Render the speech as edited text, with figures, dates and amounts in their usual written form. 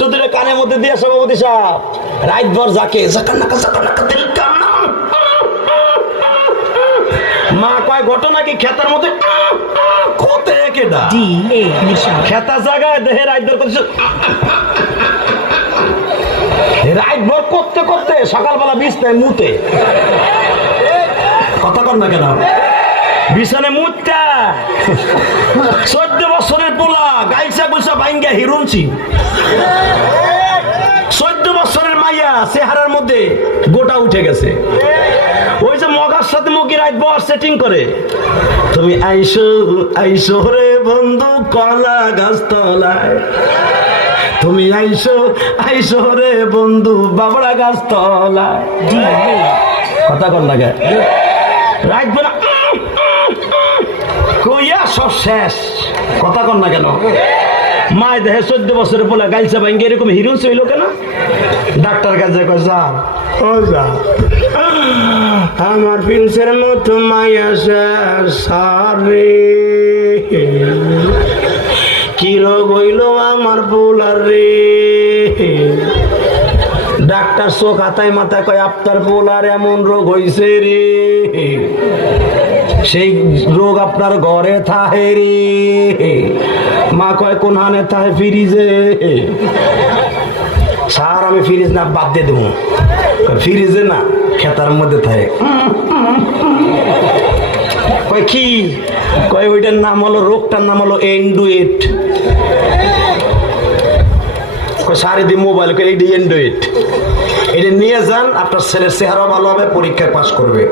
একটু দূরে কানের মধ্যে দিয়ে সভাপতি সাহেব রাত ভর যাকে জাকান্নাকা দিল কান্না। মা কয় ঘটনা কি খেতার মধ্যে কোতে কেডা খেতা জায়গায় দেহে রাত ভর করছে। রাত ভর করতে করতে সকালবেলা বিছনায় মুতে। কথা কর না কেন? বিছানে মুতটা 14 বছরের পোলা গাইছা গুছা ভাঙ্গা হিরুনছি। 14 বছরের মাইয়া চেহারার মধ্যে গোটা উঠে গেছে। ওই যে মগার সাথে মগি রাত বস সেটিং করে, তুমি আইসো আইসো রে বন্ধু কলা গাছ তলায়, তুমি আইসো আইসো রে বন্ধু বাবড়া গাছ তলায়। কথা কর না কে? রাত বেলা কইয়া সব শেষ। কথা কর না কেন? মায় দেহে 14 বছরের পোলা গাইছে ভাঙ্গে এরকম হিরুন ছিল কেন? ডাক্তার কাছে কয় যা ও যা, আমার পিন্সের মতো মায়া সারে কি রোগ হইল আমার পোলার রে। ডাক্তার চোখ হাতায় মাথায় কয় আপনার পোলার এমন রোগ হইছে রে, সেই রোগ আপনার ঘরে থাহে রে। মা কয় কোন হানে থাহে? ফ্রিজে। স্যার আমি ফ্রিজ না বাদ দিয়ে দেবো। ফ্রিজে না খেতার মধ্যে থাকে। কয় কি? কয় ওইটার নাম হলো, রোগটার নাম হলো এন্ডুয়েট। সারি দি মোবাইল এইটা এন্ডুয়েট, এটা নিয়ে যান, আপনার ছেলের চেহারা ভালো হবে, পরীক্ষায় পাস করবে।